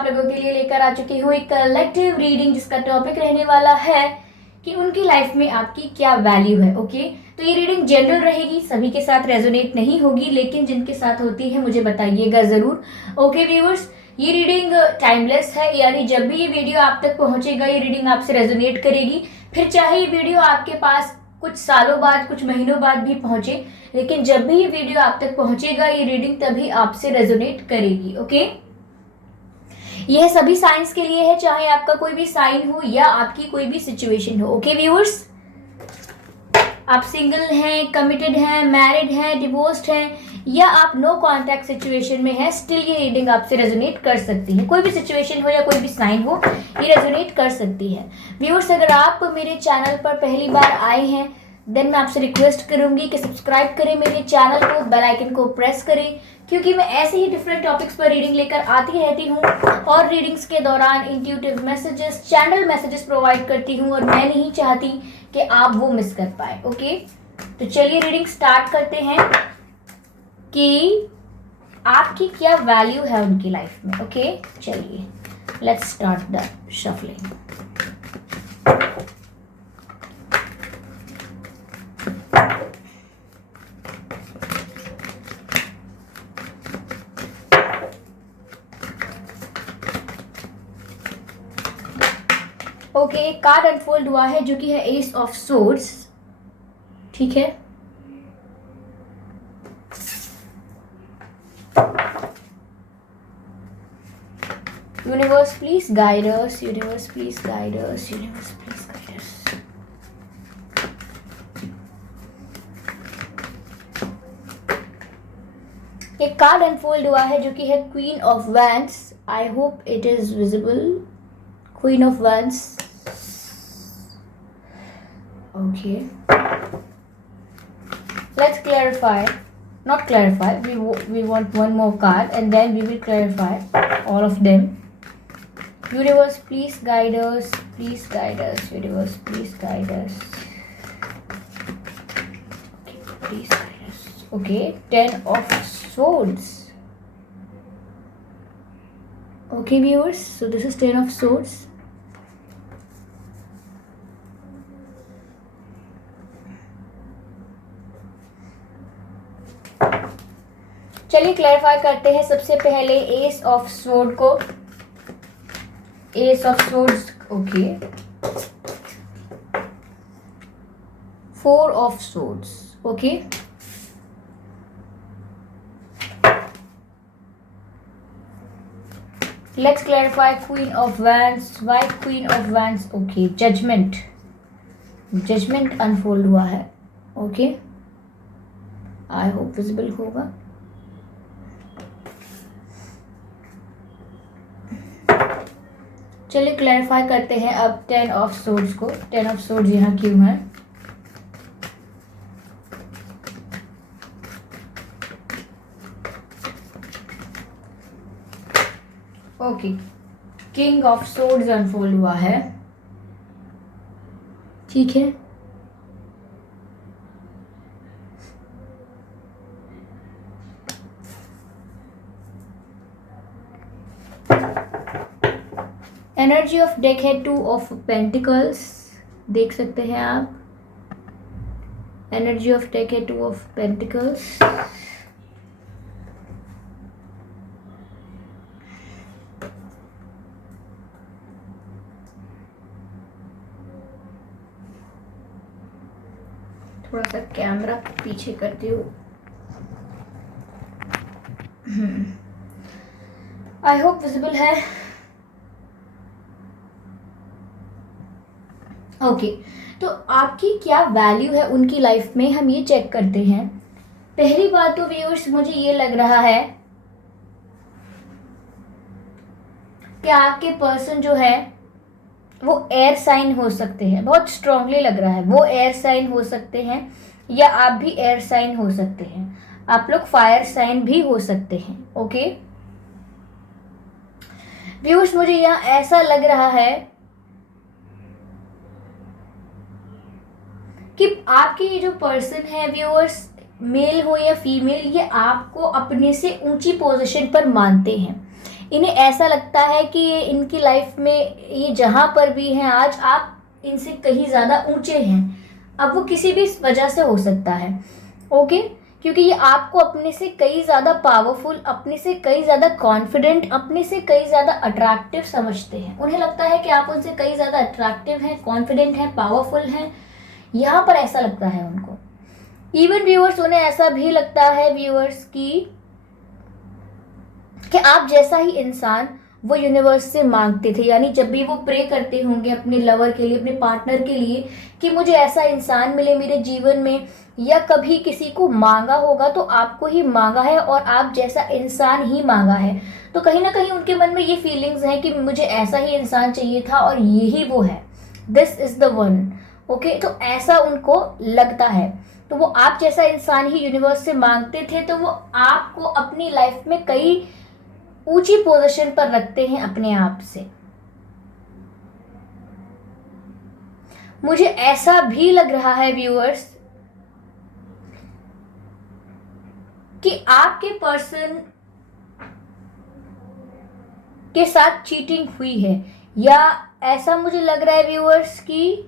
आप लोगों के लिए लेकर आ चुकी हूँ एक कलेक्टिव रीडिंग जिसका टॉपिक रहने वाला है कि उनकी लाइफ में आपकी क्या वैल्यू है। ओके, तो ये रीडिंग जनरल रहेगी, सभी के साथ रेजोनेट नहीं होगी, लेकिन जिनके साथ होती है मुझे बताइएगा ज़रूर। ओके व्यूअर्स, ये रीडिंग टाइमलेस है, यानी जब भी ये वीडियो आप तक पहुंचेगा ये रीडिंग आपसे रेजोनेट करेगी। फिर चाहे ये वीडियो आपके पास कुछ सालों बाद, कुछ महीनों बाद भी पहुंचे, लेकिन जब भी ये वीडियो आप तक पहुंचेगा ये रीडिंग तभी आपसे रेजोनेट करेगी। ओके, यह सभी साइंस के लिए है, चाहे आपका कोई भी साइन हो या आपकी कोई भी सिचुएशन हो। ओके व्यूअर्स, आप सिंगल हैं, कमिटेड हैं, मैरिड हैं, डिवोर्स्ड हैं या आप नो कांटेक्ट सिचुएशन में हैं, स्टिल ये रीडिंग आपसे रेजोनेट कर सकती है। कोई भी सिचुएशन हो या कोई भी साइन हो, ये रेजोनेट कर सकती है। व्यूअर्स, अगर आप मेरे चैनल पर पहली बार आए हैं देन मैं आपसे रिक्वेस्ट करूंगी कि सब्सक्राइब करें मेरे चैनल को, बेल आइकन को प्रेस करें, क्योंकि मैं ऐसे ही डिफरेंट टॉपिक्स पर रीडिंग लेकर आती रहती हूँ और रीडिंग्स के दौरान intuitive messages, channel messages provide करती हूँ और मैं नहीं चाहती कि आप वो मिस कर पाए। ओके, तो चलिए रीडिंग स्टार्ट करते हैं कि आपकी क्या वैल्यू है उनकी लाइफ में। ओके, चलिए let's start the shuffling. Okay, एक कार्ड अनफोल्ड हुआ है जो कि है एस ऑफ सोर्ड्स। ठीक है, universe please guide us, universe please guide us, universe please guide us. एक कार्ड अनफोल्ड हुआ है जो कि है queen of wands. I hope it is visible. Queen of wands. Okay, let's clarify, not clarify, we want one more card and then we will clarify all of them. Universe please guide us, please guide us, universe please guide us. Okay, please guide us. Okay, 10 of swords. Okay viewers, so this is 10 of swords. चलिए clarify करते हैं सबसे पहले ace of sword को। Ace of swords, okay, 4 of swords. Okay, let's clarify queen of wands. Why queen of wands? Okay, judgment. Judgment unfold हुआ है। Okay, I hope visible होगा। चलिए क्लैरिफाई करते हैं अब 10 ऑफ सोर्ड्स को। 10 ऑफ सोर्ड्स यहाँ क्यों है? Okay, king of swords unfold हुआ है। ठीक है, एनर्जी ऑफ डेक है 2 ऑफ पेंटिकल्स। देख सकते हैं आप, एनर्जी ऑफ डेक है 2 ऑफ पेंटिकल्स। थोड़ा सा कैमरा पीछे करती हूँ। आई होप विजिबल है। ओके, तो आपकी क्या वैल्यू है उनकी लाइफ में, हम ये चेक करते हैं। पहली बात तो व्यूअर्स, मुझे ये लग रहा है कि आपके पर्सन जो है वो एयर साइन हो सकते हैं। बहुत स्ट्रांगली लग रहा है, वो एयर साइन हो सकते हैं या आप भी एयर साइन हो सकते हैं। आप लोग फायर साइन भी हो सकते हैं। ओके व्यूअर्स, मुझे यहाँ ऐसा लग रहा है कि आपके ये जो पर्सन है व्यूअर्स, मेल हो या फीमेल, ये आपको अपने से ऊंची पोजीशन पर मानते हैं। इन्हें ऐसा लगता है कि ये इनकी लाइफ में ये जहाँ पर भी हैं आज, आप इनसे कहीं ज़्यादा ऊंचे हैं। अब वो किसी भी वजह से हो सकता है, ओके। क्योंकि ये आपको अपने से कई ज़्यादा पावरफुल, अपने से कई ज़्यादा कॉन्फिडेंट, अपने से कई ज़्यादा अट्रैक्टिव समझते हैं। उन्हें लगता है कि आप उनसे कई ज़्यादा अट्रैक्टिव हैं, कॉन्फिडेंट हैं, पावरफुल हैं। यहाँ पर ऐसा लगता है उनको। इवन व्यूअर्स, उन्हें ऐसा भी लगता है व्यूअर्स कि आप जैसा ही इंसान वो यूनिवर्स से मांगते थे। यानी जब भी वो प्रे करते होंगे अपने लवर के लिए, अपने पार्टनर के लिए कि मुझे ऐसा इंसान मिले मेरे जीवन में, या कभी किसी को मांगा होगा तो आपको ही मांगा है और आप जैसा इंसान ही मांगा है। तो कहीं ना कहीं उनके मन में ये फीलिंग्स हैं कि मुझे ऐसा ही इंसान चाहिए था और यही वो है, this is the one, okay. तो ऐसा उनको लगता है। तो वो आप जैसा इंसान ही यूनिवर्स से मांगते थे, तो वो आपको अपनी लाइफ में कई ऊंची पोजीशन पर रखते हैं अपने आप से। मुझे ऐसा भी लग रहा है व्यूअर्स कि आपके पर्सन के साथ चीटिंग हुई है, या ऐसा मुझे लग रहा है व्यूअर्स कि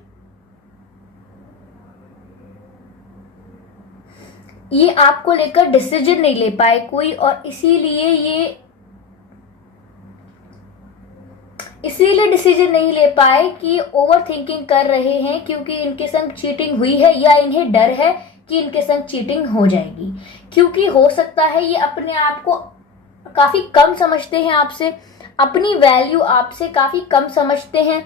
ये आपको लेकर डिसीजन नहीं ले पाए कोई, और इसीलिए डिसीजन नहीं ले पाए कि ओवर थिंकिंग कर रहे हैं, क्योंकि इनके संग चीटिंग हुई है, या इन्हें डर है कि इनके संग चीटिंग हो जाएगी। क्योंकि हो सकता है ये अपने आप को काफ़ी कम समझते हैं आपसे, अपनी वैल्यू आपसे काफ़ी कम समझते हैं।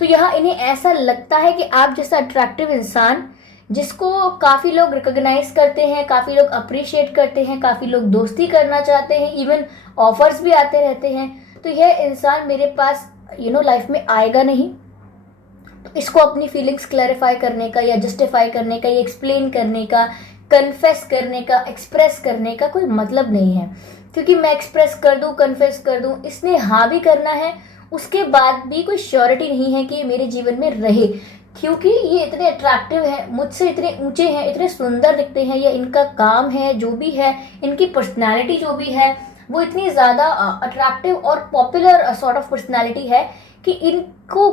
तो यहाँ इन्हें ऐसा लगता है कि आप जैसा अट्रैक्टिव इंसान, जिसको काफ़ी लोग रिकॉग्नाइज करते हैं, काफ़ी लोग अप्रिशिएट करते हैं, काफ़ी लोग दोस्ती करना चाहते हैं, इवन ऑफर्स भी आते रहते हैं, तो यह इंसान मेरे पास लाइफ में आएगा नहीं। तो इसको अपनी फीलिंग्स क्लैरिफाई करने का, या जस्टिफाई करने का, या एक्सप्लेन करने का, कन्फेस करने का, एक्सप्रेस करने का कोई मतलब नहीं है। क्योंकि मैं एक्सप्रेस कर दूं, कन्फेस कर दूं, इसने हाँ भी करना है, उसके बाद भी कोई श्योरिटी नहीं है कि ये मेरे जीवन में रहे। क्योंकि ये इतने अट्रैक्टिव हैं, मुझसे इतने ऊंचे हैं, इतने सुंदर दिखते हैं, या इनका काम है जो भी है, इनकी पर्सनैलिटी जो भी है, वो इतनी ज़्यादा अट्रैक्टिव और पॉपुलर सॉर्ट ऑफ पर्सनैलिटी है कि इनको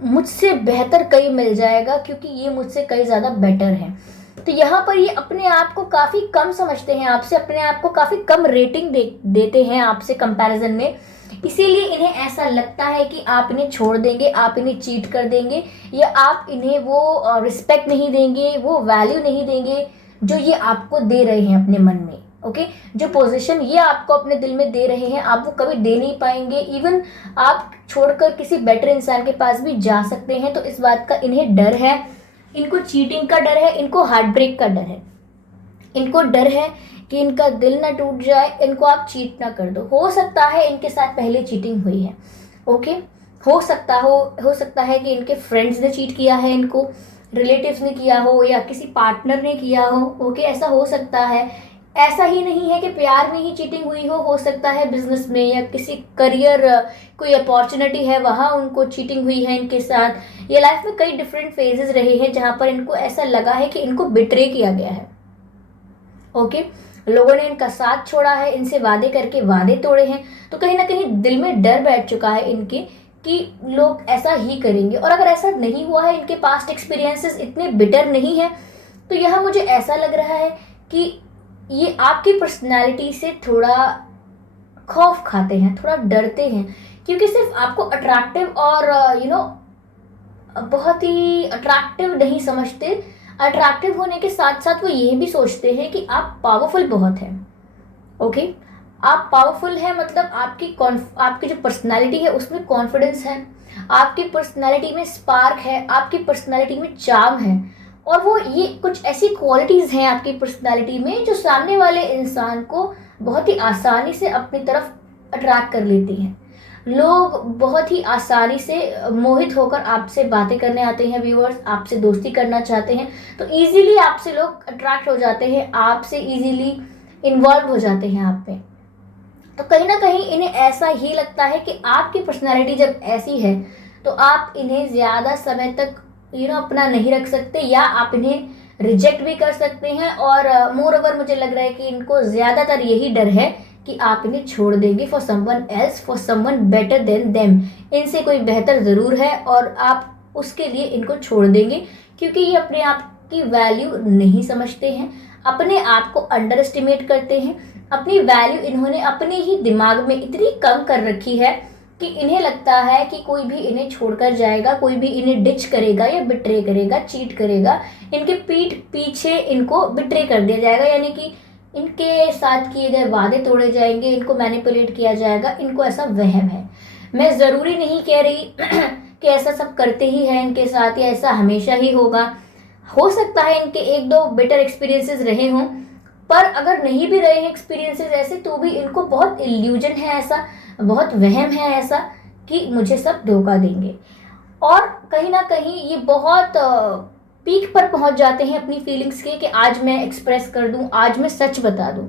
मुझसे बेहतर कहीं मिल जाएगा, क्योंकि ये मुझसे कहीं ज़्यादा बेटर हैं। तो यहाँ पर ये अपने आप को काफ़ी कम समझते हैं आपसे, अपने आप को काफ़ी कम रेटिंग देते हैं आपसे कंपैरिजन में। इसीलिए इन्हें ऐसा लगता है कि आप इन्हें छोड़ देंगे, आप इन्हें चीट कर देंगे, या आप इन्हें वो रिस्पेक्ट नहीं देंगे, वो वैल्यू नहीं देंगे जो ये आपको दे रहे हैं अपने मन में, ओके। जो पोजीशन ये आपको अपने दिल में दे रहे हैं, आप वो कभी दे नहीं पाएंगे। इवन आप छोड़कर किसी बेटर इंसान के पास भी जा सकते हैं। तो इस बात का इन्हें डर है, इनको चीटिंग का डर है, इनको हार्ट ब्रेक का डर है, इनको डर है कि इनका दिल ना टूट जाए, इनको आप चीट ना कर दो। हो सकता है इनके साथ पहले चीटिंग हुई है, ओके। हो सकता है कि इनके फ्रेंड्स ने चीट किया है, इनको रिलेटिव्स ने किया हो, या किसी पार्टनर ने किया हो, ओके। ऐसा हो सकता है। ऐसा ही नहीं है कि प्यार में ही चीटिंग हुई हो सकता है बिजनेस में, या किसी करियर कोई अपॉर्चुनिटी है वहाँ उनको चीटिंग हुई है इनके साथ। ये लाइफ में कई डिफरेंट फेजेस रहे हैं जहाँ पर इनको ऐसा लगा है कि इनको बिट्रे किया गया है, ओके। लोगों ने इनका साथ छोड़ा है, इनसे वादे करके वादे तोड़े हैं। तो कहीं ना कहीं दिल में डर बैठ चुका है इनके कि लोग ऐसा ही करेंगे। और अगर ऐसा नहीं हुआ है, इनके पास्ट एक्सपीरियंसेस इतने बिटर नहीं है, तो यह मुझे ऐसा लग रहा है कि ये आपकी पर्सनालिटी से थोड़ा खौफ खाते हैं, थोड़ा डरते हैं। क्योंकि सिर्फ आपको अट्रैक्टिव और बहुत ही अट्रैक्टिव नहीं समझते। अट्रैक्टिव होने के साथ साथ वो ये भी सोचते हैं कि आप पावरफुल बहुत हैं, ओके। आप पावरफुल हैं, मतलब आपकी जो पर्सनालिटी है उसमें कॉन्फिडेंस है, आपकी पर्सनालिटी में स्पार्क है, आपकी पर्सनालिटी में चार्म है। और वो ये कुछ ऐसी क्वालिटीज़ हैं आपकी पर्सनालिटी में जो सामने वाले इंसान को बहुत ही आसानी से अपनी तरफ अट्रैक्ट कर लेती हैं। लोग बहुत ही आसानी से मोहित होकर आपसे बातें करने आते हैं व्यूअर्स, आपसे दोस्ती करना चाहते हैं। तो इजीली आपसे लोग अट्रैक्ट हो जाते हैं, आपसे इजीली इन्वॉल्व हो जाते हैं आप पे। तो कहीं ना कहीं इन्हें ऐसा ही लगता है कि आपकी पर्सनालिटी जब ऐसी है तो आप इन्हें ज़्यादा समय तक अपना नहीं रख सकते, या आप इन्हें रिजेक्ट भी कर सकते हैं। और मोर ओवर मुझे लग रहा है कि इनको ज़्यादातर यही डर है कि आप इन्हें छोड़ देंगे for someone else, for someone better than them. इनसे कोई बेहतर ज़रूर है और आप उसके लिए इनको छोड़ देंगे, क्योंकि ये अपने आप की वैल्यू नहीं समझते हैं, अपने आप को अंडर एस्टिमेट करते हैं। अपनी वैल्यू इन्होंने अपने ही दिमाग में इतनी कम कर रखी है कि इन्हें लगता है कि कोई भी इन्हें छोड़कर जाएगा, कोई भी इन्हें डिच करेगा या बिट्रे करेगा, चीट करेगा, इनके पीठ पीछे इनको बिट्रे कर दिया जाएगा, यानी कि इनके साथ किए गए वादे तोड़े जाएंगे, इनको मैनिपुलेट किया जाएगा। इनको ऐसा वहम है। मैं ज़रूरी नहीं कह रही कि ऐसा सब करते ही हैं इनके साथ या ऐसा हमेशा ही होगा। हो सकता है इनके एक दो बेटर एक्सपीरियंसेस रहे हों, पर अगर नहीं भी रहे हैं एक्सपीरियंसेस ऐसे, तो भी इनको बहुत इल्यूजन है ऐसा, बहुत वहम है ऐसा कि मुझे सब धोखा देंगे। और कहीं ना कहीं ये बहुत पीक पर पहुंच जाते हैं अपनी फीलिंग्स के कि आज मैं एक्सप्रेस कर दूं, आज मैं सच बता दूं।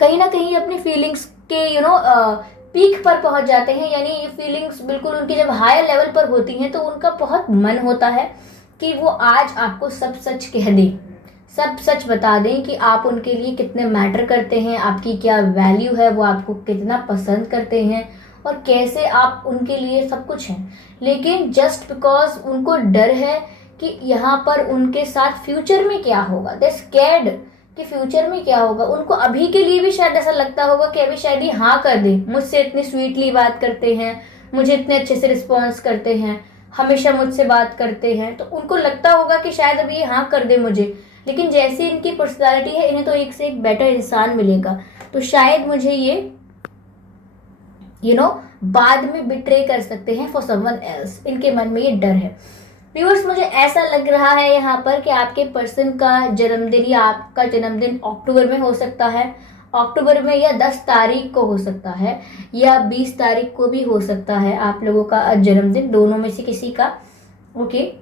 कहीं ना कहीं अपनी फीलिंग्स के पीक पर पहुंच जाते हैं, यानी ये फीलिंग्स बिल्कुल उनकी जब हायर लेवल पर होती हैं तो उनका बहुत मन होता है कि वो आज आपको सब सच कह दें, सब सच बता दें कि आप उनके लिए कितने मैटर करते हैं, आपकी क्या वैल्यू है, वो आपको कितना पसंद करते हैं और कैसे आप उनके लिए सब कुछ हैं। लेकिन जस्ट बिकॉज उनको डर है कि यहाँ पर उनके साथ फ्यूचर में क्या होगा, दे स्कैर्ड कि फ्यूचर में क्या होगा। उनको अभी के लिए भी शायद ऐसा लगता होगा कि अभी शायद ये हाँ कर दे, मुझसे इतनी स्वीटली बात करते हैं, मुझे इतने अच्छे से रिस्पॉन्स करते हैं, हमेशा मुझसे बात करते हैं, तो उनको लगता होगा कि शायद अभी ये हाँ कर दे मुझे। लेकिन जैसी इनकी पर्सनालिटी है, इन्हें तो एक से एक बेटर इंसान मिलेगा, तो शायद मुझे ये बाद में बिट्रे कर सकते हैं फॉर समवन एल्स। इनके मन में ये डर है। व्यूअर्स, मुझे ऐसा लग रहा है यहाँ पर कि आपके पर्सन का जन्मदिन या आपका जन्मदिन अक्टूबर में हो सकता है, अक्टूबर में या 10 तारीख को हो सकता है या 20 तारीख को भी हो सकता है आप लोगों का जन्मदिन, दोनों में से किसी का। ओके,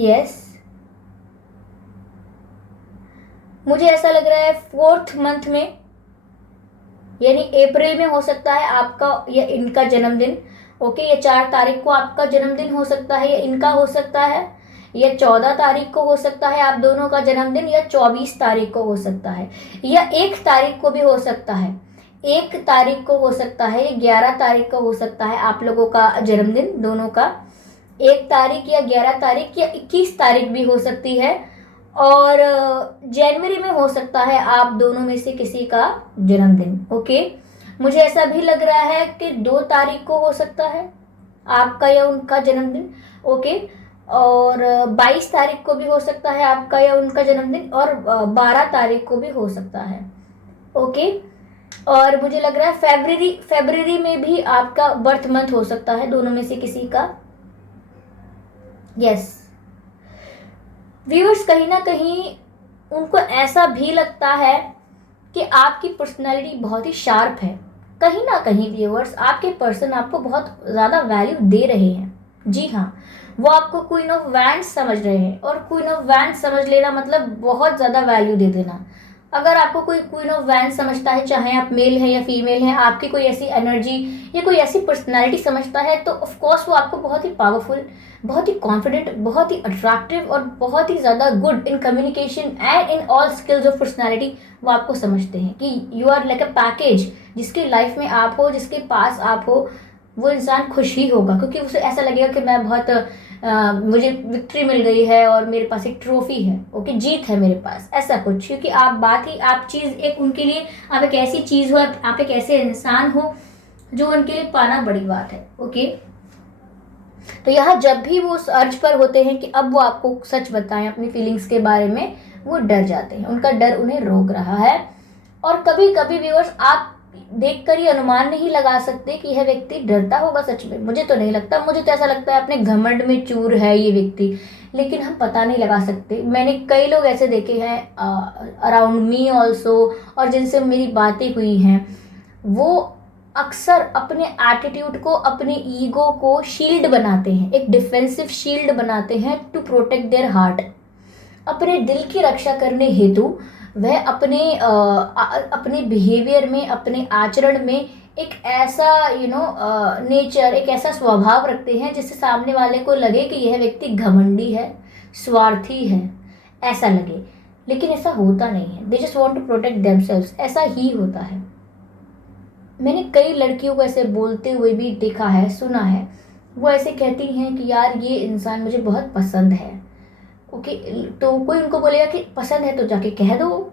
यस, मुझे ऐसा लग रहा है 4th मंथ में, यानी अप्रैल में हो सकता है आपका या इनका जन्मदिन। ओके, या 4 तारीख को आपका जन्मदिन हो सकता है या इनका हो सकता है, या 14 तारीख को हो सकता है आप दोनों का जन्मदिन, या 24 तारीख को हो सकता है, या 1 तारीख को भी हो सकता है, 1 तारीख को हो सकता है, या 11 तारीख को हो सकता है आप लोगों का जन्मदिन दोनों का। 1 तारीख या 11 तारीख या 21 तारीख भी हो सकती है, और जनवरी में हो सकता है आप दोनों में से किसी का जन्मदिन। ओके, मुझे ऐसा भी लग रहा है कि 2 तारीख को हो सकता है आपका या उनका जन्मदिन। ओके, और 22 तारीख को भी हो सकता है आपका या उनका जन्मदिन, और 12 तारीख को भी हो सकता है। ओके, और मुझे लग रहा है फरवरी में भी आपका बर्थ मंथ हो सकता है दोनों में से किसी का। यस व्यूअर्स, कहीं ना कहीं उनको ऐसा भी लगता है कि आपकी पर्सनैलिटी बहुत ही शार्प है। कहीं ना कहीं व्यूअर्स, आपके पर्सन आपको बहुत ज़्यादा वैल्यू दे रहे हैं। जी हाँ, वो आपको क्वीन ऑफ वैंड्स समझ रहे हैं, और क्वीन ऑफ वैंड्स समझ लेना मतलब बहुत ज़्यादा वैल्यू दे देना। अगर आपको कोई क्वीन ऑफ वैंड्स समझता है, चाहे आप मेल हैं या फीमेल हैं, आपकी कोई ऐसी एनर्जी या कोई ऐसी पर्सनैलिटी समझता है, तो ऑफकोर्स वो आपको बहुत ही पावरफुल, बहुत ही कॉन्फिडेंट, बहुत ही अट्रैक्टिव और बहुत ही ज़्यादा good in communication and in all skills of personality वो आपको समझते हैं कि you are like a package. जिसकी लाइफ में आप हो, जिसके पास आप हो, वो इंसान खुश ही होगा, क्योंकि उसे ऐसा लगेगा कि मैं बहुत मुझे विक्ट्री मिल गई है और मेरे पास एक ट्रॉफी है। ओके, जीत है मेरे पास, ऐसा कुछ। क्योंकि आप चीज़ एक उनके लिए, आप एक ऐसी चीज़ हो, आप एक ऐसे इंसान हो जो उनके लिए पाना बड़ी बात है। ओके, तो यहाँ जब भी वो उस अर्ज पर होते हैं कि अब वो आपको सच बताएं अपनी फीलिंग्स के बारे में, वो डर जाते हैं, उनका डर उन्हें रोक रहा है। और कभी कभी व्यूअर्स, आप देखकर ही अनुमान नहीं लगा सकते कि यह व्यक्ति डरता होगा सच में। मुझे तो नहीं लगता, मुझे तो ऐसा लगता है अपने घमंड में चूर है ये व्यक्ति, लेकिन हम पता नहीं लगा सकते। मैंने कई लोग ऐसे देखे हैं अराउंड मी ऑल्सो, और जिनसे मेरी बातें हुई हैं, वो अक्सर अपने एटीट्यूड को, अपने ईगो को शील्ड बनाते हैं, एक डिफेंसिव शील्ड बनाते हैं टू प्रोटेक्ट देयर हार्ट। अपने दिल की रक्षा करने हेतु वह अपने बिहेवियर में, अपने आचरण में एक ऐसा नेचर, एक ऐसा स्वभाव रखते हैं जिससे सामने वाले को लगे कि यह व्यक्ति घमंडी है, स्वार्थी है, ऐसा लगे। लेकिन ऐसा होता नहीं है। They just want to protect themselves, ऐसा ही होता है। मैंने कई लड़कियों को ऐसे बोलते हुए भी देखा है, सुना है। वो ऐसे कहती हैं कि यार ये इंसान मुझे बहुत पसंद है। ओके, तो कोई उनको बोलेगा कि पसंद है तो जाके कह दो,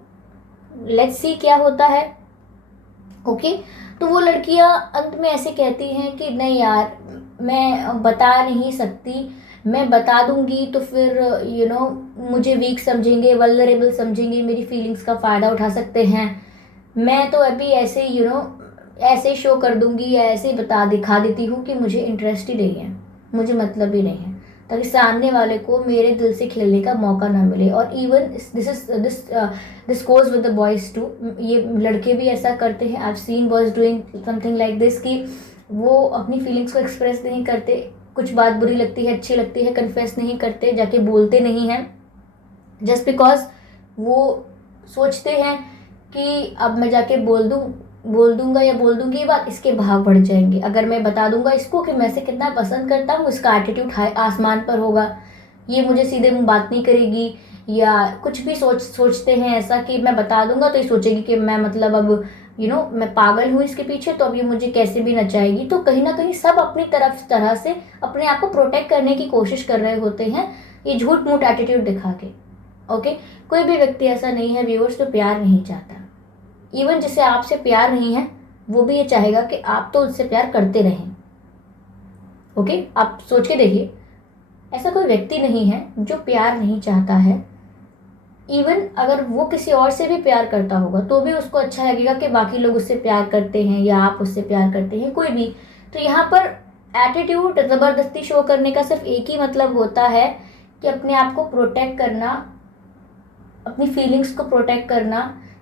लेट्स सी क्या होता है। ओके, तो वो लड़कियां अंत में ऐसे कहती हैं कि नहीं यार मैं बता नहीं सकती, मैं बता दूंगी तो फिर मुझे वीक समझेंगे, वल्नरेबल समझेंगे, मेरी फीलिंग्स का फ़ायदा उठा सकते हैं। मैं तो अभी ऐसे ऐसे शो कर दूंगी या ऐसे बता दिखा देती हूँ कि मुझे इंटरेस्ट ही नहीं है, मुझे मतलब ही नहीं है, ताकि सामने वाले को मेरे दिल से खेलने का मौका ना मिले। और even this goes with the boys too, ये लड़के भी ऐसा करते हैं। I have seen boys doing something like this, कि वो अपनी फीलिंग्स को एक्सप्रेस नहीं करते, कुछ बात बुरी लगती है, अच्छी लगती है, कन्फेस नहीं करते, जाके बोलते नहीं हैं, जस्ट बिकॉज वो सोचते हैं कि अब मैं जाके बोल दूंगा या बोल दूंगी ये बात, इसके भाव बढ़ जाएंगे। अगर मैं बता दूंगा इसको कि मैं इसे कितना पसंद करता हूँ, इसका एटीट्यूड हाई आसमान पर होगा, ये मुझे सीधे मुंह बात नहीं करेगी, या कुछ भी सोचते हैं ऐसा कि मैं बता दूंगा तो ये सोचेगी कि मैं मतलब अब मैं पागल हूँ इसके पीछे, तो अब ये मुझे कैसे भी नचाएगी। तो कहीं ना कहीं सब अपनी तरह से अपने आप को प्रोटेक्ट करने की कोशिश कर रहे होते हैं, ये झूठ मूठ एटीट्यूड दिखा के। ओके, कोई भी व्यक्ति ऐसा नहीं है व्यूअर्स जो प्यार नहीं चाहता। इवन जिसे आपसे प्यार नहीं है वो भी ये चाहेगा कि आप तो उससे प्यार करते रहें। ओके, आप सोच के देखिए, ऐसा कोई व्यक्ति नहीं है जो प्यार नहीं चाहता है। इवन अगर वो किसी और से भी प्यार करता होगा तो भी उसको अच्छा लगेगा कि बाकी लोग उससे प्यार करते हैं या आप उससे प्यार करते हैं, कोई भी। तो यहाँ पर एटीट्यूड ज़बरदस्ती शो करने का सिर्फ एक ही मतलब होता है कि अपने आप को प्रोटेक्ट करना, अपनी फीलिंग्स को प्रोटेक्ट करना,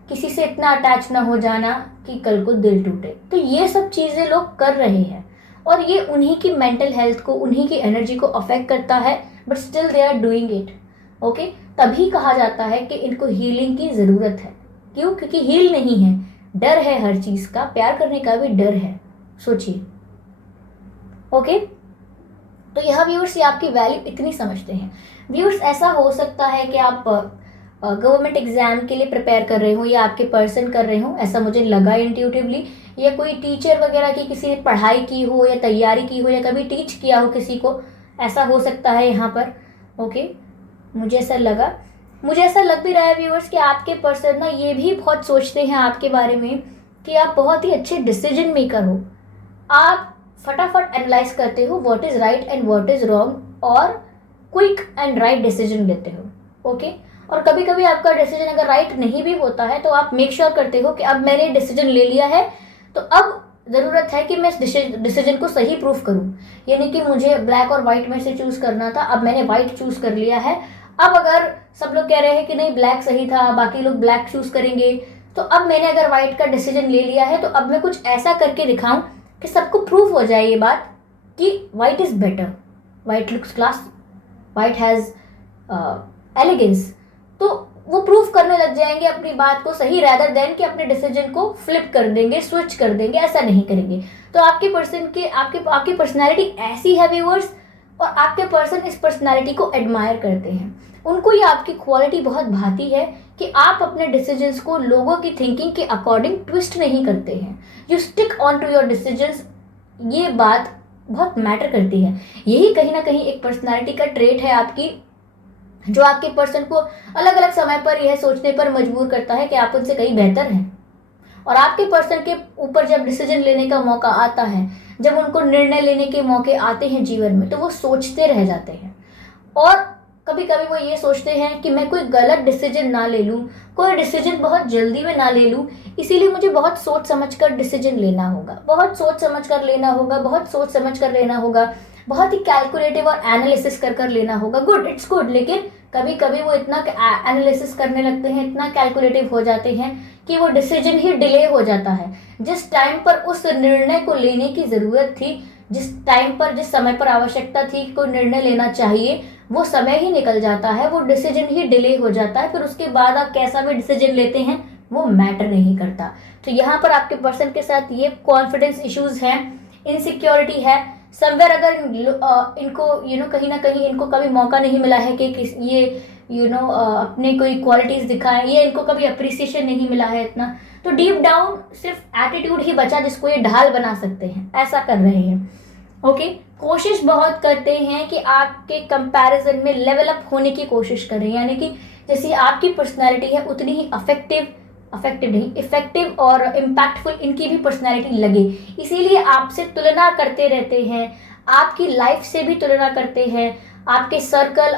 किसी से इतना अटैच ना हो जाना कि कल को दिल टूटे। तो ये सब चीज़ें लोग कर रहे हैं और ये उन्हीं की मेंटल हेल्थ को, उन्हीं की एनर्जी को अफेक्ट करता है, but still they are doing it. Okay, तभी कहा जाता है कि इनको हीलिंग की ज़रूरत है। क्यों? क्योंकि हील नहीं है, डर है हर चीज़ का, प्यार करने का भी डर है। सोचिए। ओके, तो यह व्यूअर्स ये आपकी वैल्यू इतनी समझते हैं। व्यूअर्स ऐसा हो सकता है कि आप गवर्नमेंट एग्जाम के लिए प्रिपेयर कर रहे हो या आपके पर्सन कर रहे हो, ऐसा मुझे लगा इंट्यूटिवली, या कोई टीचर वगैरह की किसी ने पढ़ाई की हो या तैयारी की हो या कभी टीच किया हो किसी को, ऐसा हो सकता है यहाँ पर। ओके, मुझे ऐसा लगा, मुझे ऐसा लग भी रहा है व्यूअर्स कि आपके पर्सन ना ये भी बहुत सोचते हैं आपके बारे में कि आप बहुत ही अच्छे डिसीजन मेकर हो। आप फटाफट एनालाइज करते हो what is right and what is wrong, और क्विक एंड राइट डिसीजन लेते हो। ओके, और कभी कभी आपका डिसीजन अगर राइट नहीं भी होता है तो आप मेक श्योर करते हो कि अब मैंने डिसीजन ले लिया है तो अब ज़रूरत है कि मैं इस डिसीजन को सही प्रूफ करूं। यानी कि मुझे ब्लैक और वाइट में से चूज़ करना था, अब मैंने वाइट चूज़ कर लिया है। अब अगर सब लोग कह रहे हैं कि नहीं ब्लैक सही था, बाकी लोग ब्लैक चूज़ करेंगे, तो अब मैंने अगर वाइट का डिसीजन ले लिया है तो अब मैं कुछ ऐसा करके दिखाऊं कि सबको प्रूफ हो जाए ये बात कि white is better, white looks class, white has elegance. तो वो प्रूफ करने लग जाएंगे अपनी बात को सही, रैदर देन कि अपने डिसीजन को फ्लिप कर देंगे, स्विच कर देंगे, ऐसा नहीं करेंगे। तो आपके पर्सन के आपकी पर्सनैलिटी ऐसी है व्यूअर्स, और आपके पर्सन इस पर्सनैलिटी को एडमायर करते हैं। उनको ये आपकी क्वालिटी बहुत भाती है कि आप अपने डिसीजंस को लोगों की थिंकिंग के अकॉर्डिंग ट्विस्ट नहीं करते हैं, you stick on to your decisions. ये बात बहुत मैटर करती है। यही कहीं ना कहीं एक पर्सनैलिटी का ट्रेट है आपकी, जो आपके पर्सन को अलग अलग समय पर यह सोचने पर मजबूर करता है कि आप उनसे कहीं बेहतर हैं। और आपके पर्सन के ऊपर जब डिसीजन लेने का मौका आता है, जब उनको निर्णय लेने के मौके आते हैं जीवन में, तो वो सोचते रह जाते हैं। और कभी कभी वो ये सोचते हैं कि मैं कोई गलत डिसीजन ना ले लूँ, कोई डिसीजन बहुत जल्दी में ना ले लूँ, इसीलिए मुझे बहुत सोच समझ कर डिसीजन लेना होगा, बहुत सोच समझ कर लेना होगा, बहुत सोच समझ कर लेना होगा, बहुत ही कैलकुलेटिव और एनालिसिस कर कर लेना होगा। गुड, इट्स गुड, लेकिन कभी कभी वो इतना एनालिसिस करने लगते हैं, इतना कैलकुलेटिव हो जाते हैं कि वो डिसीजन ही डिले हो जाता है। जिस टाइम पर उस निर्णय को लेने की ज़रूरत थी, जिस टाइम पर, जिस समय पर आवश्यकता थी कि कोई निर्णय लेना चाहिए, वो समय ही निकल जाता है, वो डिसीजन ही डिले हो जाता है। फिर उसके बाद आप कैसा भी डिसीजन लेते हैं वो मैटर नहीं करता। तो यहाँ पर आपके पर्सन के साथ ये कॉन्फिडेंस इश्यूज हैं, इनसिक्योरिटी है समवेयर। अगर इनको कहीं ना कहीं इनको कभी मौका नहीं मिला है कि ये अपने कोई क्वालिटीज दिखाएं, ये इनको कभी अप्रिसिएशन नहीं मिला है इतना, तो डीप डाउन सिर्फ एटीट्यूड ही बचा जिसको ये ढाल बना सकते हैं, ऐसा कर रहे हैं। ओके, कोशिश बहुत करते हैं कि आपके कंपैरिजन में लेवल अप होने की कोशिश करें, यानी कि जैसी आपकी पर्सनैलिटी है उतनी ही इफेक्टिव और इम्पैक्टफुल इनकी भी पर्सनैलिटी लगे, इसीलिए आपसे तुलना करते रहते हैं, आपकी लाइफ से भी तुलना करते हैं, आपके सर्कल,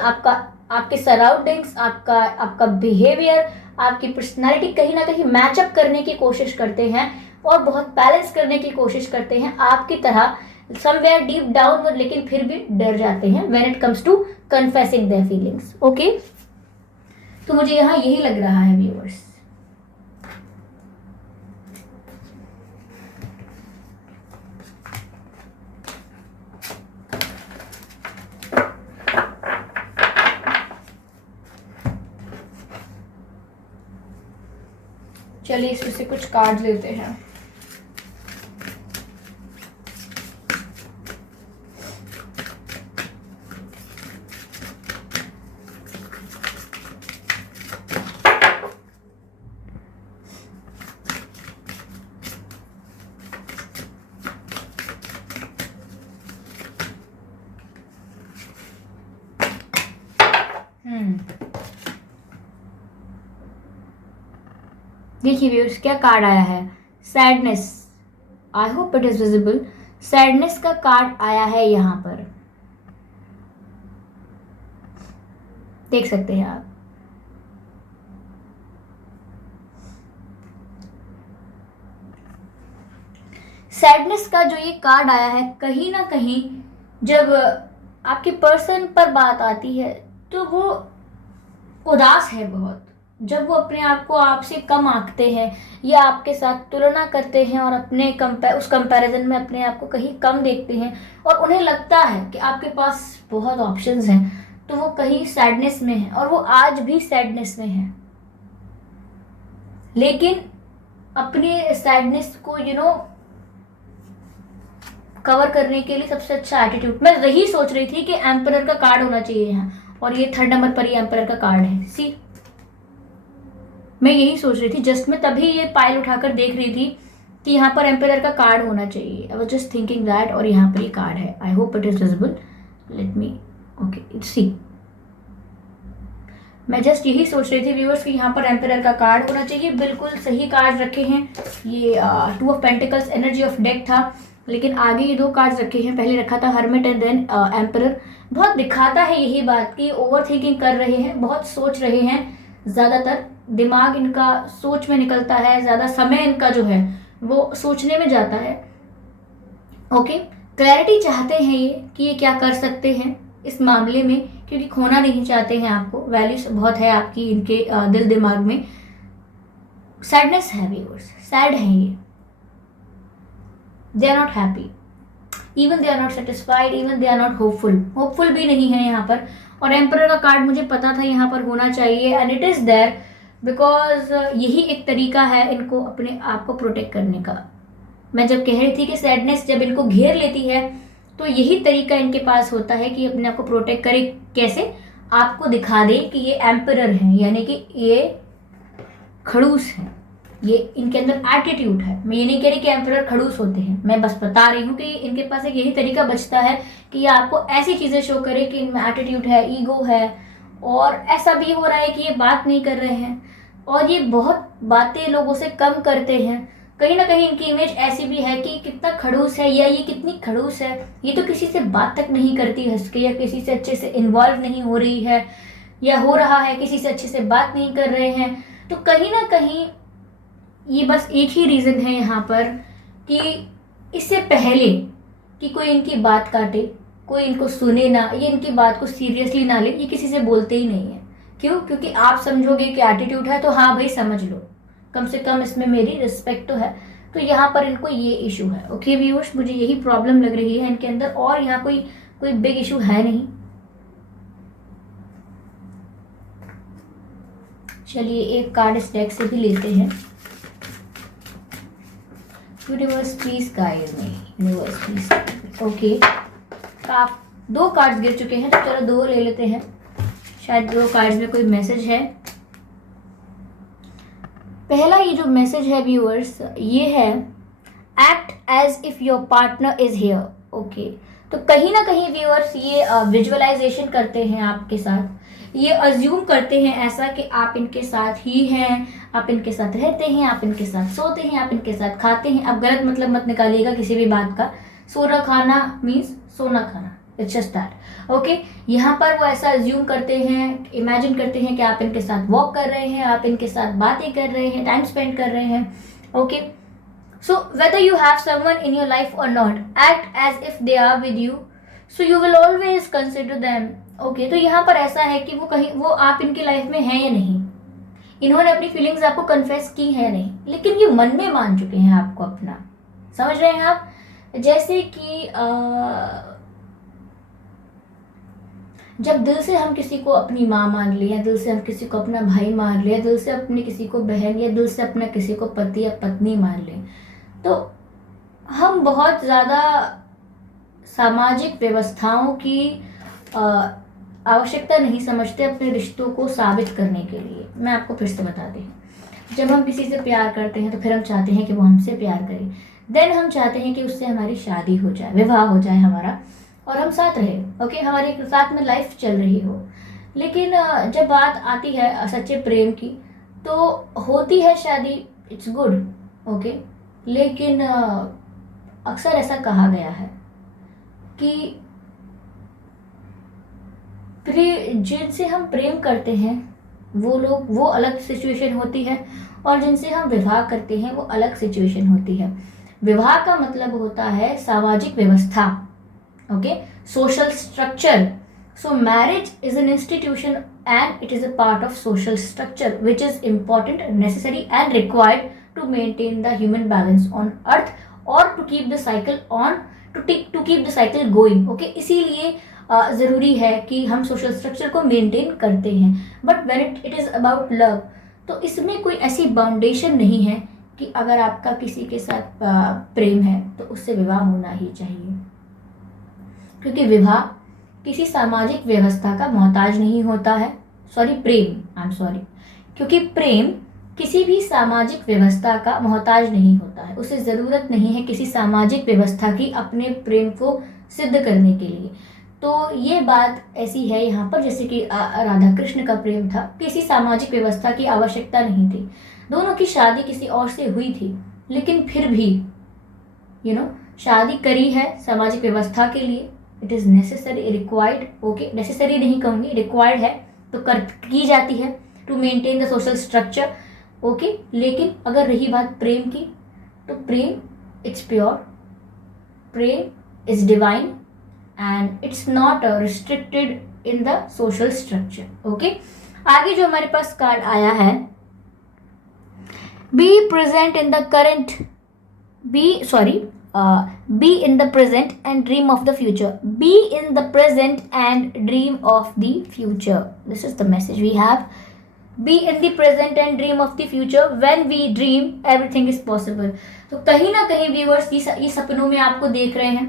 आपके सराउंडिंग्स, आपका बिहेवियर, आपकी पर्सनैलिटी कहीं ना कहीं मैचअप करने की कोशिश करते हैं और बहुत बैलेंस करने की कोशिश करते हैं आपकी तरह समवेयर डीप डाउन, लेकिन फिर भी डर जाते हैं when it comes to confessing their feelings. Okay, तो मुझे यहाँ यही लग रहा है व्यूअर्स। चलिए इसमें से कुछ कार्ड लेते हैं। देखिए व्यूअर्स, क्या कार्ड आया है, sadness. I hope it is visible. Sadness का कार्ड आया है यहाँ पर, देख सकते हैं आप। सैडनेस का जो ये कार्ड आया है, कहीं ना कहीं जब आपके पर्सन पर बात आती है तो वो उदास है बहुत, जब वो अपने आप को आपसे कम आंकते हैं या आपके साथ तुलना करते हैं और उस कंपैरिजन में अपने आप को कहीं कम देखते हैं और उन्हें लगता है कि आपके पास बहुत ऑप्शंस हैं, तो वो कहीं सैडनेस में है और वो आज भी सैडनेस में है। लेकिन अपने सैडनेस को कवर करने के लिए सबसे अच्छा एटीट्यूड, मैं यही सोच रही थी कि एम्परर का कार्ड होना चाहिए यहाँ, और ये 3rd नंबर पर ही एम्परर का कार्ड है। सी, मैं यही सोच रही थी, जस्ट मैं तभी ये पाइल उठाकर देख रही थी कि यहाँ पर एम्परर का कार्ड होना चाहिए। I was just thinking that, और यहाँ पर ये कार्ड है। I hope it is visible, let me, okay, see, मैं जस्ट यही सोच रही थी व्यूअर्स कि यहाँ पर एम्परर का कार्ड होना चाहिए। बिल्कुल सही कार्ड रखे हैं। ये 2 of pentacles energy of deck था, लेकिन आगे ये 2 कार्ड्स रखे हैं। पहले रखा था हर्मिट एंड देन एम्परर। बहुत दिखाता है यही बात कि ओवर थिंकिंग कर रहे हैं, बहुत सोच रहे हैं, ज़्यादातर दिमाग इनका सोच में निकलता है, ज़्यादा समय इनका जो है वो सोचने में जाता है। ओके, क्लैरिटी चाहते हैं ये कि ये क्या कर सकते हैं इस मामले में, क्योंकि खोना नहीं चाहते हैं आपको। वैल्यू बहुत है आपकी इनके दिल दिमाग में। सैडनेस है व्यूअर्स, सैड है ये। They are not happy, even they are not satisfied, even they are not hopeful भी नहीं है यहाँ पर। और एम्परर का कार्ड मुझे पता था यहाँ पर होना चाहिए, and it is there because यही एक तरीका है इनको अपने आप को प्रोटेक्ट करने का। मैं जब कह रही थी कि सैडनेस जब इनको घेर लेती है तो यही तरीका इनके पास होता है कि अपने आप को प्रोटेक्ट करे। कैसे? आपको दिखा दे कि ये एम्परर हैं, यानी कि ये खड़ूस हैं, ये इनके अंदर एटीट्यूड है। मैं ये नहीं कह रही कि एम्परर खड़ूस होते हैं, मैं बस बता रही हूँ कि इनके पास एक यही तरीका बचता है कि ये आपको ऐसी चीज़ें शो करे कि इनमें एटीट्यूड है, ईगो है, और ऐसा भी हो रहा है कि ये बात नहीं कर रहे हैं और ये बहुत बातें लोगों से कम करते हैं। कहीं ना कहीं इनकी इमेज ऐसी भी है कि कितना खड़ूस है या ये कितनी खड़ूस है, ये तो किसी से बात तक नहीं करती हंस के, या किसी से अच्छे से इन्वॉल्व नहीं हो रही है, या हो रहा है किसी से अच्छे से बात नहीं कर रहे हैं। तो कहीं ना कहीं ये बस एक ही रीज़न है यहाँ पर कि इससे पहले कि कोई इनकी बात काटे, कोई इनको सुने ना, ये इनकी बात को सीरियसली ना ले, ये किसी से बोलते ही नहीं है। क्यों? क्योंकि आप समझोगे कि एटीट्यूड है तो हाँ भाई समझ लो, कम से कम इसमें मेरी रिस्पेक्ट तो है। तो यहाँ पर इनको ये इशू है। ओके व्यूअर्स, मुझे यही प्रॉब्लम लग रही है इनके अंदर, और यहाँ कोई बिग इशू है नहीं। चलिए एक कार्ड इस डेक से भी लेते हैं। Universe please guide me, universe please. Okay, आप 2 कार्ड्स गिर चुके हैं तो चलो 2 ले लेते हैं। शायद दो कार्ड्स में कोई मैसेज है। पहला ये जो मैसेज है व्यूअर्स, ये है act as if your partner is here. Okay, तो कहीं ना कहीं व्यूअर्स ये विजुअलाइजेशन करते हैं आपके साथ, ये अज्यूम करते हैं ऐसा कि आप इनके साथ ही हैं, आप इनके साथ रहते हैं, आप इनके साथ सोते हैं, आप इनके साथ खाते हैं। अब गलत मतलब मत निकालिएगा किसी भी बात का, सोना खाना मीन्स सोना खाना, इट्स जस्ट दैट। ओके, यहाँ पर वो ऐसा अज्यूम करते हैं, इमेजिन करते हैं कि आप इनके साथ वॉक कर रहे हैं, आप इनके साथ बातें कर रहे हैं, टाइम स्पेंड कर रहे हैं। Okay, so whether you have someone in your life or not, act as if they are with you, so you will always consider them. Okay, तो यहाँ पर ऐसा है कि वो आप इनकी लाइफ में हैं या नहीं, इन्होंने अपनी फीलिंग्स आपको कन्फेस की है नहीं, लेकिन ये मन में मान चुके हैं आपको अपना। समझ रहे हैं आप? जैसे कि जब दिल से हम किसी को अपनी माँ मान ले, या दिल से हम किसी को अपना भाई मान ले, या दिल से अपने किसी को बहन, या दिल से अपना किसी को पति या पत्नी मान ले, तो हम बहुत ज़्यादा सामाजिक व्यवस्थाओं की आवश्यकता नहीं समझते अपने रिश्तों को साबित करने के लिए। मैं आपको फिर से बता दें, जब हम किसी से प्यार करते हैं तो फिर हम चाहते हैं कि वो हमसे प्यार करे, देन हम चाहते हैं कि उससे हमारी शादी हो जाए, विवाह हो जाए हमारा, और हम साथ रहे। ओके, हमारे साथ में लाइफ चल रही हो। लेकिन जब बात आती है सच्चे प्रेम की, तो होती है शादी, इट्स गुड। ओके, लेकिन अक्सर ऐसा कहा गया है कि जिनसे हम प्रेम करते हैं वो अलग सिचुएशन होती है, और जिनसे हम विवाह करते हैं वो अलग सिचुएशन होती है। विवाह का मतलब होता है सामाजिक व्यवस्था, okay, social structure. So marriage is an institution and it is a part of social structure which is important, necessary and required to maintain the human balance on earth or to keep the cycle on to keep the cycle going. Okay, इसीलिए ज़रूरी है कि हम social structure को maintain करते हैं। But when it is about love, तो इसमें कोई ऐसी बाउंडेशन नहीं है कि अगर आपका किसी के साथ प्रेम है तो उससे विवाह होना ही चाहिए, क्योंकि विवाह किसी सामाजिक व्यवस्था का मोहताज नहीं होता है। क्योंकि प्रेम किसी भी सामाजिक व्यवस्था का मोहताज नहीं होता है, उसे ज़रूरत नहीं है किसी सामाजिक व्यवस्था की अपने प्रेम को सिद्ध करने के लिए। तो ये बात ऐसी है यहाँ पर, जैसे कि राधा कृष्ण का प्रेम था, किसी सामाजिक व्यवस्था की आवश्यकता नहीं थी, दोनों की शादी किसी और से हुई थी, लेकिन फिर भी शादी करी है सामाजिक व्यवस्था के लिए। It is necessary, required. Okay, necessary नहीं कहूँगी, रिक्वायर्ड है, तो की जाती है to maintain the social structure. Okay, लेकिन अगर रही बात प्रेम की, तो प्रेम इट्स प्योर, प्रेम is divine and it's not restricted in the social structure. Okay, आगे जो हमारे पास कार्ड आया है, be present in the current, be in the present and dream of the future. Be in the present and dream of the future. This is the message we have. Be in the present and dream of the future. When we dream, everything is possible. तो कहीं ना कहीं viewers ये सपनों में आपको देख रहे हैं,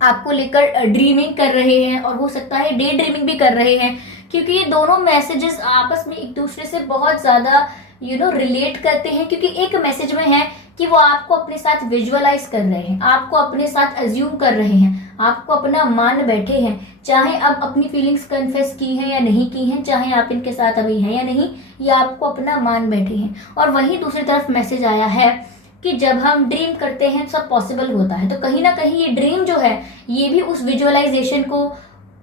आपको लेकर ड्रीमिंग कर रहे हैं, और हो सकता है डे ड्रीमिंग भी कर रहे हैं, क्योंकि ये दोनों मैसेजेस आपस में एक दूसरे से बहुत ज़्यादा रिलेट करते हैं। क्योंकि एक मैसेज में है कि वो आपको अपने साथ विजुअलाइज कर रहे हैं, आपको अपने साथ अज्यूम कर रहे हैं, आपको अपना मान बैठे हैं, चाहे आप अपनी फीलिंग्स कन्फेस की हैं या नहीं की हैं, चाहे आप इनके साथ अभी हैं या नहीं, ये आपको अपना मान बैठे हैं। और वहीं दूसरी तरफ मैसेज आया है कि जब हम ड्रीम करते हैं सब पॉसिबल होता है। तो कहीं ना कहीं ये ड्रीम जो है ये भी उस विजुअलाइजेशन को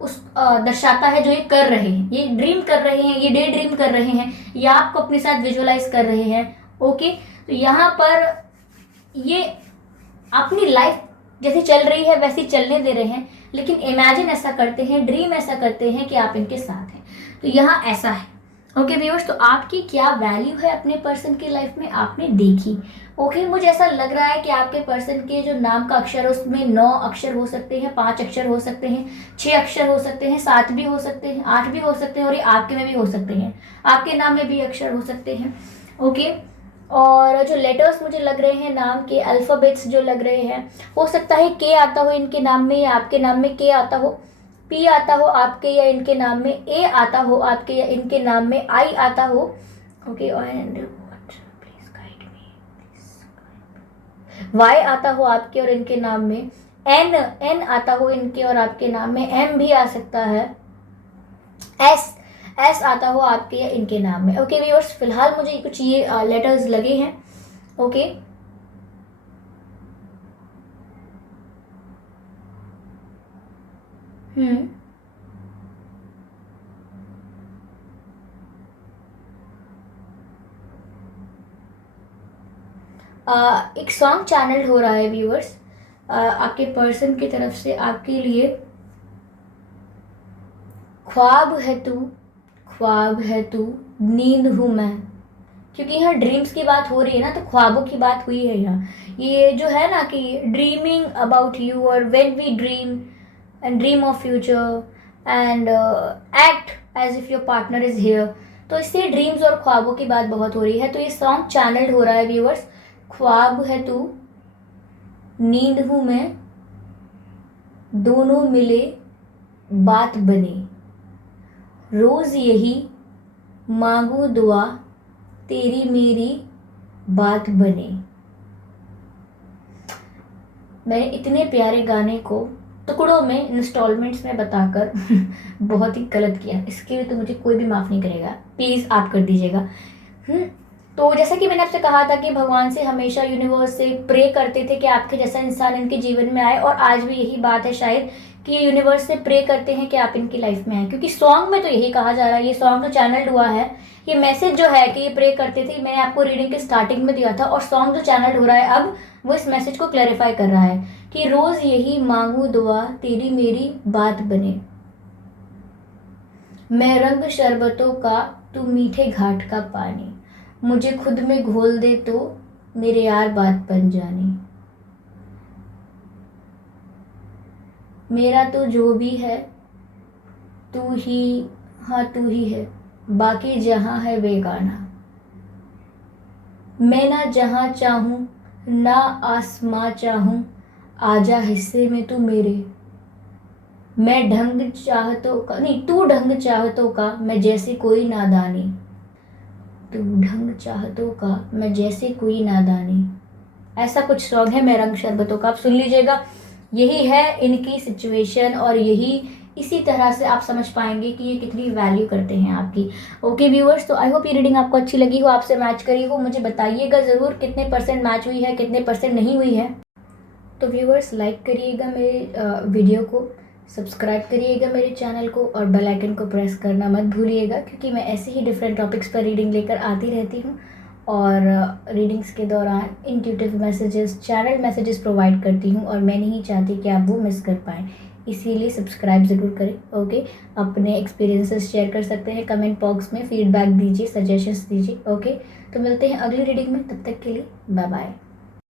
दर्शाता है जो ये कर रहे हैं, ये ड्रीम कर रहे हैं, ये डे ड्रीम कर रहे हैं, या आपको अपने साथ विजुअलाइज कर रहे हैं। ओके, तो यहाँ पर ये अपनी लाइफ जैसी चल रही है वैसी चलने दे रहे हैं, लेकिन इमेजिन ऐसा करते हैं, ड्रीम ऐसा करते हैं कि आप इनके साथ हैं। तो यहाँ ऐसा है। ओके व्यूअर्स, तो आपकी क्या वैल्यू है अपने पर्सन की लाइफ में आपने देखी। ओके, मुझे ऐसा लग रहा है कि आपके पर्सन के जो नाम का अक्षर है उसमें 9 अक्षर हो सकते हैं, 5 अक्षर हो सकते हैं, 6 अक्षर हो सकते हैं, 7 भी हो सकते हैं, 8 भी हो सकते हैं, और ये आपके में भी हो सकते हैं, आपके नाम में भी अक्षर हो सकते हैं। ओके, और जो लेटर्स मुझे लग रहे हैं नाम के, अल्फ़ाबेट्स जो लग रहे हैं, हो सकता है के आता हो इनके नाम में या आपके नाम में के आता हो, P आता हो आपके या इनके नाम में, A आता हो आपके या इनके नाम में, I आता हो, okay, and please guide me, Y आता हो आपके और इनके नाम में, N आता हो इनके और आपके नाम में, M भी आ सकता है, S आता हो आपके या इनके नाम में। ओके व्यूअर्स, फिलहाल मुझे कुछ ये लेटर्स लगे हैं। ओके, एक सॉन्ग चैनल हो रहा है व्यूअर्स आपके पर्सन की तरफ से आपके लिए। ख्वाब है तू, ख्वाब है तू, नींद हूँ मैं, क्योंकि यहाँ ड्रीम्स की बात हो रही है ना, तो ख्वाबों की बात हुई है यहाँ। ये जो है ना कि ड्रीमिंग अबाउट यू, और when we dream and dream of future and act as if your partner is here, तो इससे ड्रीम्स और ख्वाबों की बात बहुत हो रही है। तो ये सॉन्ग चैनल्ड हो रहा है व्यूअर्स। ख्वाब है तू, नींद हूँ मैं, दोनों मिले बात बने, रोज यही मांगू दुआ, तेरी मेरी बात बने। मैंने इतने प्यारे गाने को टुकड़ों में इंस्टॉलमेंट्स में बताकर बहुत ही गलत किया, इसके लिए तो मुझे कोई भी माफ़ नहीं करेगा, प्लीज़ आप कर दीजिएगा। तो जैसा कि मैंने आपसे कहा था कि भगवान से हमेशा, यूनिवर्स से प्रे करते थे कि आपके जैसा इंसान इनके जीवन में आए, और आज भी यही बात है शायद कि यूनिवर्स से प्रे करते हैं कि आप इनकी लाइफ में आए, क्योंकि सॉन्ग में तो यही कहा जा रहा है। ये सॉन्ग तो चैनल्ड हुआ है, ये मैसेज जो है कि ये प्रे करते थे, मैंने आपको रीडिंग के स्टार्टिंग में दिया था, और सॉन्ग जो चैनल्ड हो रहा है अब वो इस मैसेज को क्लैरिफाई कर रहा है कि रोज यही मांगू दुआ, तेरी मेरी बात बने, मैं रंग शरबतों का, तू मीठे घाट का पानी, मुझे खुद में घोल दे तो मेरे यार बात बन जानी, मेरा तो जो भी है तू ही, हाँ तू ही है, बाकी जहां है बेगाना, मैं ना जहां चाहूं ना आसमां चाहूं, आजा हिस्से में तू मेरे, मैं ढंग चाहतों का नहीं, तू ढंग चाहतों का, मैं जैसे कोई नादानी, तू ढंग चाहतों का, मैं जैसे कोई नादानी, ऐसा कुछ सॉन्ग है मैं रंग शरबतों का, आप सुन लीजिएगा। यही है इनकी सिचुएशन, और यही इसी तरह से आप समझ पाएंगे कि ये कितनी वैल्यू करते हैं आपकी। ओके व्यूअर्स, तो आई होप ये रीडिंग आपको अच्छी लगी हो, आपसे मैच करी हो। मुझे बताइएगा ज़रूर कितने परसेंट मैच हुई है, कितने परसेंट नहीं हुई है। तो व्यूअर्स, लाइक करिएगा मेरे वीडियो को, सब्सक्राइब करिएगा मेरे चैनल को, और बेल आइकन को प्रेस करना मत भूलिएगा, क्योंकि मैं ऐसे ही डिफरेंट टॉपिक्स पर रीडिंग लेकर आती रहती हूँ, और रीडिंग्स के दौरान intuitive messages, channel messages provide करती हूँ, और मैं नहीं चाहती कि आप वो मिस कर पाएँ, इसीलिए सब्सक्राइब ज़रूर करें। ओके, अपने एक्सपीरियंसेस शेयर कर सकते हैं कमेंट बॉक्स में, फीडबैक दीजिए, सजेशंस दीजिए। ओके, तो मिलते हैं अगली रीडिंग में, तब तक के लिए बाय बाय।